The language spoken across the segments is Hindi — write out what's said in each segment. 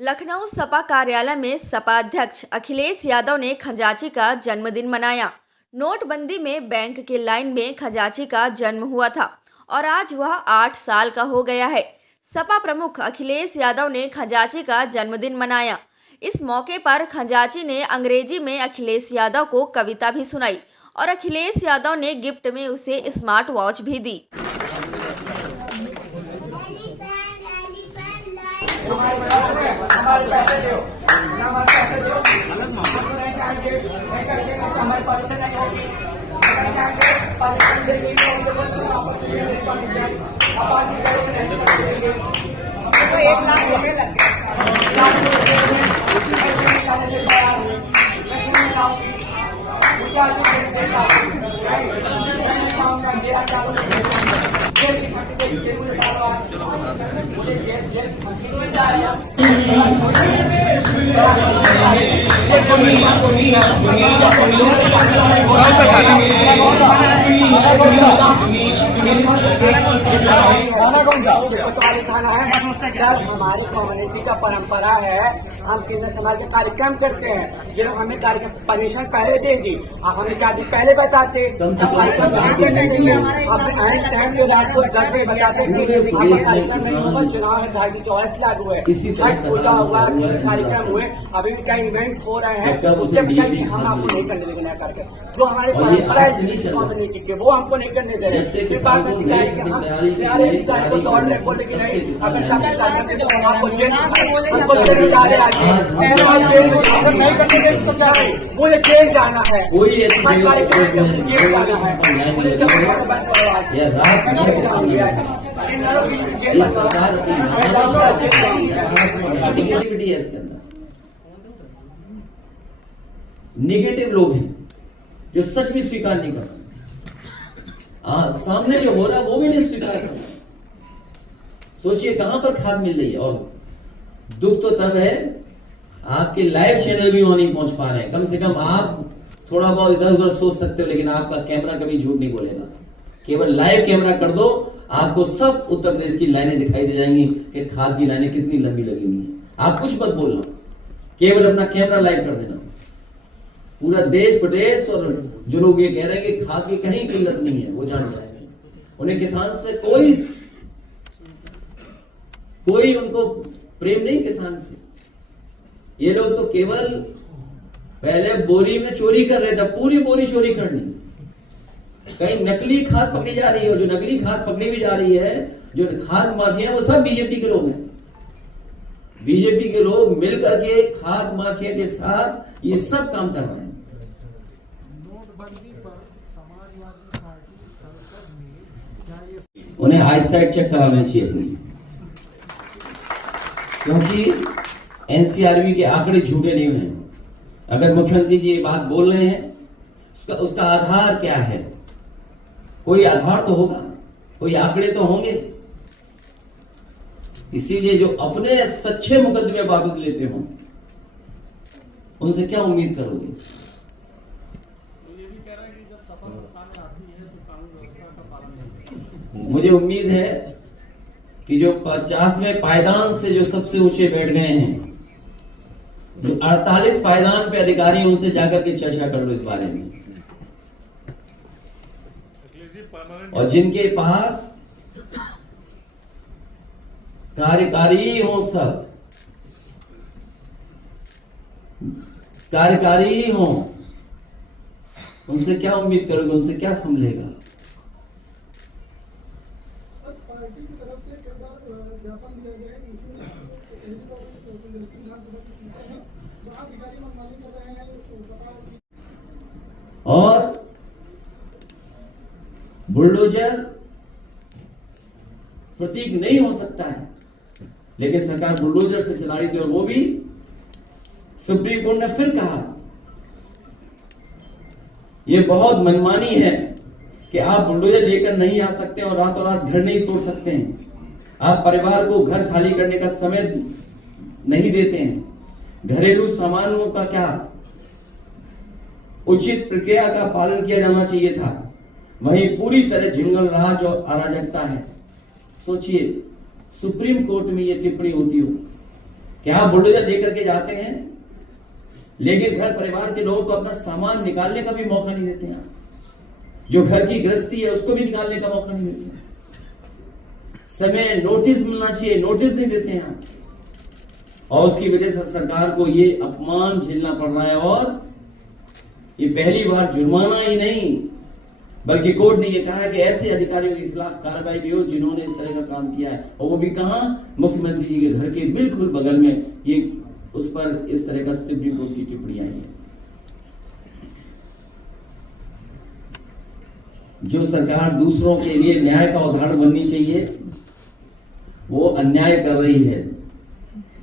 लखनऊ सपा कार्यालय में सपा अध्यक्ष अखिलेश यादव ने खजांची का जन्मदिन मनाया। नोटबंदी में बैंक के लाइन में खजांची का जन्म हुआ था और आज वह 8 साल का हो गया है। सपा प्रमुख अखिलेश यादव ने खजांची का जन्मदिन मनाया। इस मौके पर खजांची ने अंग्रेजी में अखिलेश यादव को कविता भी सुनाई और अखिलेश यादव ने गिफ्ट में उसे स्मार्ट वॉच भी दी। हमारे पैसे दो, हमारे पैसे दो, हमारे परमिशन नहीं होगी, थाना है सर। हमारी कम्युनिटी का परंपरा है, हम किन्नर समाज के कार्यक्रम करते हैं। ये लोग हमें कार्यक्रम परमिशन पहले दे दी, आप हमें 4 दिन पहले बताते, कार्यक्रम नहीं करने देंगे। आप एंड टाइम पे रात को 10 बजे बताते कि आपका कार्यक्रम नहीं होगा, चुनाव है 2024 लागू है, छठ पूजा हुआ, छठ कार्यक्रम हुए, अभी भी कई इवेंट्स हो रहे हैं, उसके भी हम आपको नहीं करने देंगे नया कार्यक्रम। जो हमारी परंपरा है कम्युनिटी के, वो हमको नहीं करने दे रहे। फिर बाद में अधिकारी के हम सारे अधिकारी को दौड़ रहे, बोले कि नहीं अगर तो आपको जेल हमको जेल ला रहे मुझे जेल जाना है, कार्यक्रम मुझे जेल जाना है, मुझे निगेटिव लोग हैं जो सच भी स्वीकार नहीं करते। सामने जो हो रहा है वो भी नहीं स्वीकार करता। सोचिए कहां पर खाद मिल रही है। और दुख तो तब है आपके लाइव चैनल भी वहां नहीं पहुंच पा रहे हैं। कम से कम आप थोड़ा बहुत इधर उधर सोच सकते हो, लेकिन आपका कैमरा कभी झूठ नहीं बोलेगा। केवल लाइव कैमरा कर दो, आपको सब उत्तर प्रदेश की लाइनें दिखाई दे जाएंगी कि खाद की लाइनें कितनी लंबी लगी हुई है। आप कुछ मत बोलना, केवल अपना कैमरा लाइव कर देना। पूरा देश प्रदेश और जो लोग ये कह रहे हैं कि खाद की कहीं किल्लत नहीं है, वो जान जाएंगे। उन्हें किसान से कोई उनको प्रेम नहीं किसान से। ये लोग तो केवल पहले बोरी में चोरी कर रहे थे, पूरी बोरी चोरी करनी। कहीं नकली खाद पकड़ी जा रही है, जो नकली खाद पकड़ी भी जा रही है, जो खाद माफिया है वो सब बीजेपी के लोग हैं। बीजेपी के लोग मिलकर के खाद माफिया के साथ ये सब काम कर रहे हैं। नोटबंदी पर समाजवादी पार्टी संसद में क्या ये उन्हें आईसाइट चेक कराना चाहिए अपनी, क्योंकि एनसीआरबी के आंकड़े झूठे नहीं हैं। अगर मुख्यमंत्री जी ये बात बोल रहे हैं उसका आधार क्या है? कोई आधार तो होगा, कोई आंकड़े तो होंगे। इसीलिए जो अपने सच्चे मुकदमे वापस लेते हो उनसे क्या उम्मीद करोगे? ये भी कह रहा है कि जब सपा सत्ता में आती है तो कानून व्यवस्था का पालन नहीं होता। मुझे उम्मीद है कि जो 50वें पायदान से जो सबसे ऊंचे बैठ गए हैं, जो 48 पायदान पे अधिकारी, उनसे जाकर के चर्चा कर लो इस बारे में। और जिनके पास कार्यकारी हो, सब कार्यकारी ही हो, उनसे क्या उम्मीद करोगे? उनसे क्या संभलेगा? पार्टी की तरफ से ज्ञापन दिया गया है अधिकारी मनमानी कर रहे हैं। और बुलडोजर प्रतीक नहीं हो सकता है, लेकिन सरकार बुलडोजर से चला रही थी। और वो भी सुप्रीम कोर्ट ने फिर कहा यह बहुत मनमानी है कि आप बुलडोजर लेकर नहीं आ सकते और रातों रात घर नहीं तोड़ सकते हैं। आप परिवार को घर खाली करने का समय नहीं देते हैं। घरेलू सामानों का क्या उचित प्रक्रिया का पालन किया जाना चाहिए था, वहीं पूरी तरह जंगल राज और अराजकता है। सोचिए सुप्रीम कोर्ट में यह टिप्पणी होती हो, क्या आप बुलडोजर लेकर के जाते हैं, लेकिन घर परिवार के लोगों को अपना सामान निकालने का भी मौका नहीं देते हैं। जो घर की गृहस्थी है उसको भी निकालने का मौका नहीं देते हैं। समय नोटिस मिलना चाहिए, नोटिस नहीं देते हैं, और उसकी वजह से सरकार को ये अपमान झेलना पड़ रहा है। और ये पहली बार जुर्माना ही नहीं, बल्कि कोर्ट ने ये कहा है कि ऐसे अधिकारियों के खिलाफ कार्रवाई भी हो जिन्होंने इस तरह का काम किया है, और वो भी कहां, मुख्यमंत्री जी के घर के बिल्कुल बगल में। ये उस पर इस तरह का सुप्रीम कोर्ट की टिप्पणी आई है। जो सरकार दूसरों के लिए न्याय का उदाहरण बननी चाहिए वो अन्याय कर रही है,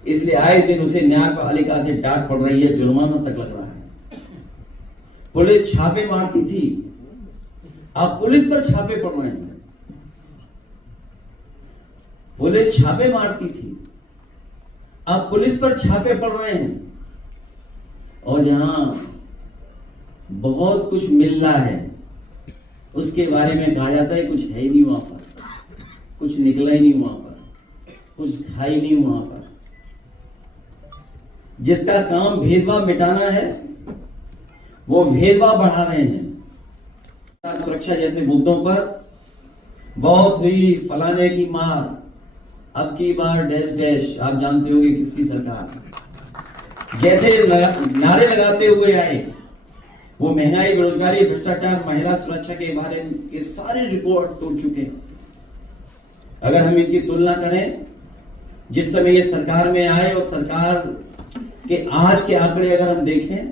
इसलिए आए दिन उसे न्यायपालिका से डांट पड़ रही है, जुर्माना तक लग रहा है। पुलिस छापे मारती थी, अब पुलिस पर छापे पड़ रहे हैं। पुलिस छापे मारती थी, अब पुलिस पर छापे पड़ रहे हैं। और जहां बहुत कुछ मिल रहा है उसके बारे में कहा जाता है कुछ है ही नहीं वहां पर, कुछ निकला ही नहीं वहां पर, कुछ था ही नहीं वहां पर। जिसका काम भेदभाव मिटाना है वो भेदभाव बढ़ा रहे हैं। सुरक्षा जैसे मुद्दों पर बहुत हुई, फलाने की मार, अब की बार डैश डैश, आप जानते होंगे किसकी सरकार। जैसे नारे लगाते हुए आए, वो महंगाई, बेरोजगारी, भ्रष्टाचार, महिला सुरक्षा के बारे में के सारे रिकॉर्ड तोड़ चुके हैं। अगर हम इनकी तुलना करें जिस समय ये सरकार में आए और सरकार के आज के आंकड़े अगर हम देखें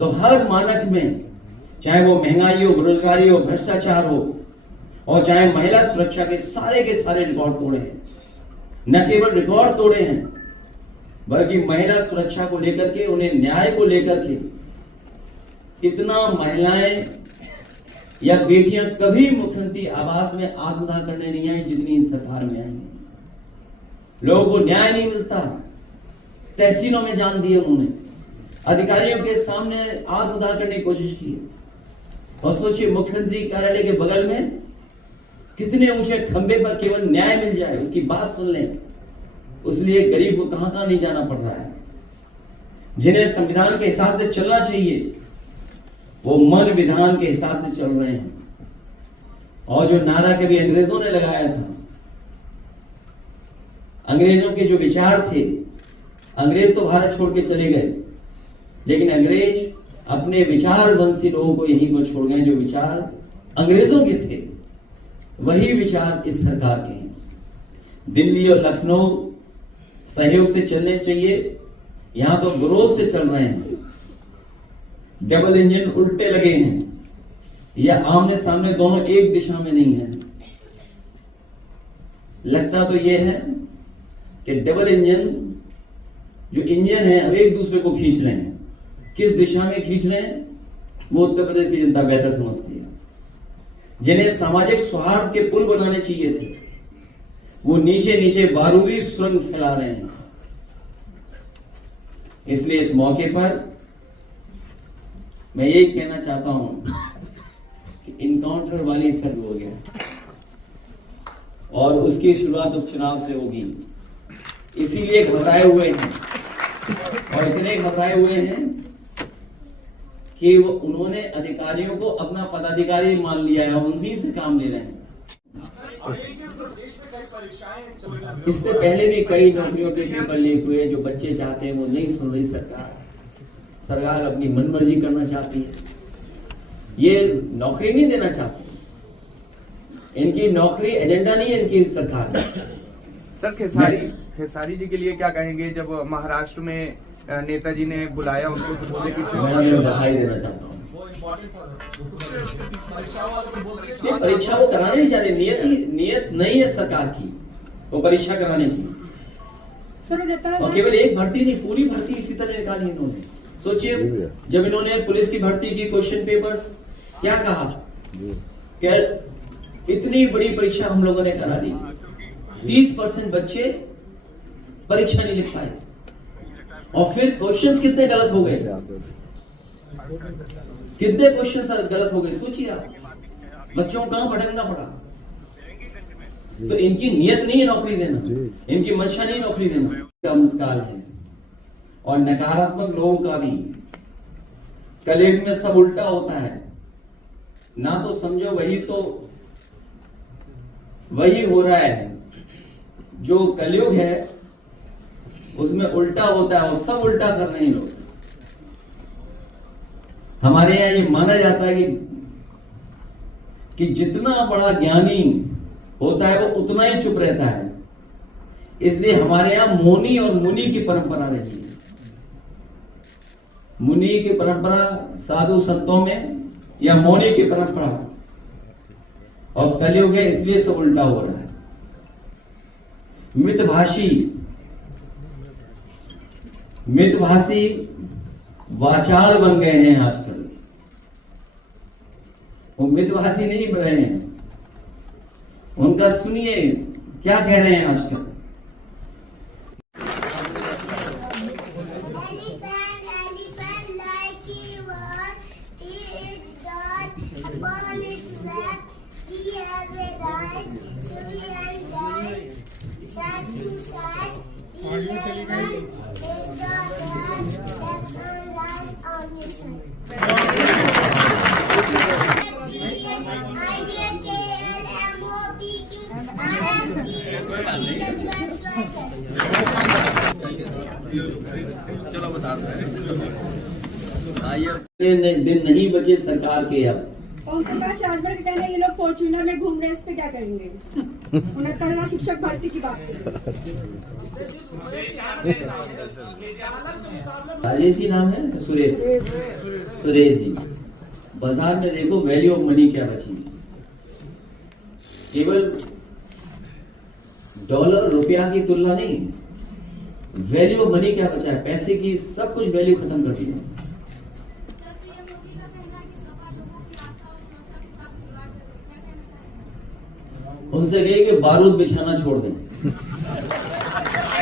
तो हर मानक में, चाहे वो महंगाई हो, बेरोजगारी हो, भ्रष्टाचार हो, और चाहे महिला सुरक्षा के सारे रिकॉर्ड तोड़े हैं। न केवल रिकॉर्ड तोड़े हैं बल्कि महिला सुरक्षा को लेकर के, उन्हें न्याय को लेकर के इतना महिलाएं या बेटियां कभी मुख्यमंत्री आवास में आत्मदाह करने नहीं आई जितनी इस सरकार में आई है। लोगों को न्याय नहीं मिलता, तहसीलों में जान दिए उन्होंने, अधिकारियों के सामने आत्मदाह करने की कोशिश की। और सोचिए मुख्यमंत्री कार्यालय के बगल में कितने ऊंचे खंबे पर केवल न्याय मिल जाए, उसकी बात सुन लें, उसलिए गरीब को कहां कहां नहीं जाना पड़ रहा है। जिन्हें संविधान के हिसाब से चलना चाहिए वो मन विधान के हिसाब से चल रहे हैं। और जो नारा कभी अंग्रेजों ने लगाया था, अंग्रेजों के जो विचार थे, अंग्रेज तो भारत छोड़ के चले गए, लेकिन अंग्रेज अपने विचारवंशी लोगों को यहीं पर छोड़ गए। जो विचार अंग्रेजों के थे वही विचार इस सरकार के हैं। दिल्ली और लखनऊ सहयोग से चलने चाहिए, यहां तो विरोध से चल रहे हैं। डबल इंजन उल्टे लगे हैं, या आमने सामने दोनों एक दिशा में नहीं है। लगता तो यह है कि डबल इंजन जो इंजन है अब एक दूसरे को खींच रहे हैं। किस दिशा में खींच रहे हैं वो उत्तर प्रदेश की जनता बेहतर समझती है। जिन्हें सामाजिक सौहार्द के पुल बनाने चाहिए थे वो नीचे नीचे बारूदी सुरंग फैला रहे हैं। इसलिए इस मौके पर मैं यही कहना चाहता हूं कि इनकाउंटर वाली सर्व हो गया और उसकी शुरुआत उपचुनाव से होगी। इसीलिए घबराए हुए हैं, और इतने घबराए हुए हैं कि वो उन्होंने अधिकारियों को अपना पदाधिकारी मान लिया है, उन्हीं से काम ले रहे हैं। इससे पहले भी कई नौकरियों के पेपर लीक हुए, जो बच्चे चाहते हैं वो नहीं सुन रही सरकार। सरकार अपनी मनमर्जी करना चाहती है, ये नौकरी नहीं देना चाहती। इनकी नौकरी एजेंडा नहीं है इनकी सरकार। सर खेसारी जी के लिए क्या कहेंगे? जब महाराष्ट्र में नेताजी ने बुलाया उनको तो बोले कि मैं बधाई देना चाहता हूँ। परीक्षा वो कराने नहीं चाहते, नियत नहीं है सरकार की वो परीक्षा कराने की। और केवल एक भर्ती नहीं, पूरी भर्ती इसी तरह निकाली इन्होंने। सोचिए जब इन्होंने पुलिस की भर्ती की क्वेश्चन पेपर्स क्या कहा कि इतनी बड़ी परीक्षा हम लोगों ने करा ली, 30% बच्चे परीक्षा नहीं लिख पाए, और फिर क्वेश्चंस कितने गलत हो गए, कितने क्वेश्चंस गलत हो गए। सोचिए आप, बच्चों को कहां भटकना पड़ा। तो इनकी नियत नहीं है नौकरी देना, इनकी मंशा नहीं नौकरी देना का काल है। और नकारात्मक लोगों का भी कलयुग में सब उल्टा होता है ना, तो समझो वही हो रहा है। जो कलयुग है उसमें उल्टा होता है और सब उल्टा कर रहे हैं लोग। हमारे यहां ये माना जाता है कि जितना बड़ा ज्ञानी होता है वो उतना ही चुप रहता है, इसलिए हमारे यहां मौनी और मुनि की परंपरा रही है। मुनि की परंपरा साधु संतों में या मौनी की परंपरा, और कलयुग है इसलिए सब उल्टा हो रहा है। मितभाषी वाचाल बन गए हैं आजकल। वो मितभाषी नहीं बन रहे हैं, उनका सुनिए क्या कह रहे हैं आजकल। चलो बता दो दिन नहीं बचे सरकार के अब। ओम प्रकाश राजभर के कहने ये लोग फॉर्च्यूनर में घूम रहे हैं, इस पे क्या करेंगे? 69 शिक्षक भर्ती की बात राजेश जी नाम है, सुरेश जी। बाजार में देखो वैल्यू ऑफ मनी क्या बची, केवल डॉलर रुपया की तुलना नहीं, वैल्यू ऑफ मनी क्या बचा है, पैसे की सब कुछ वैल्यू खत्म कर दी है। उनसे कहिए कि बारूद बिछाना छोड़ दें।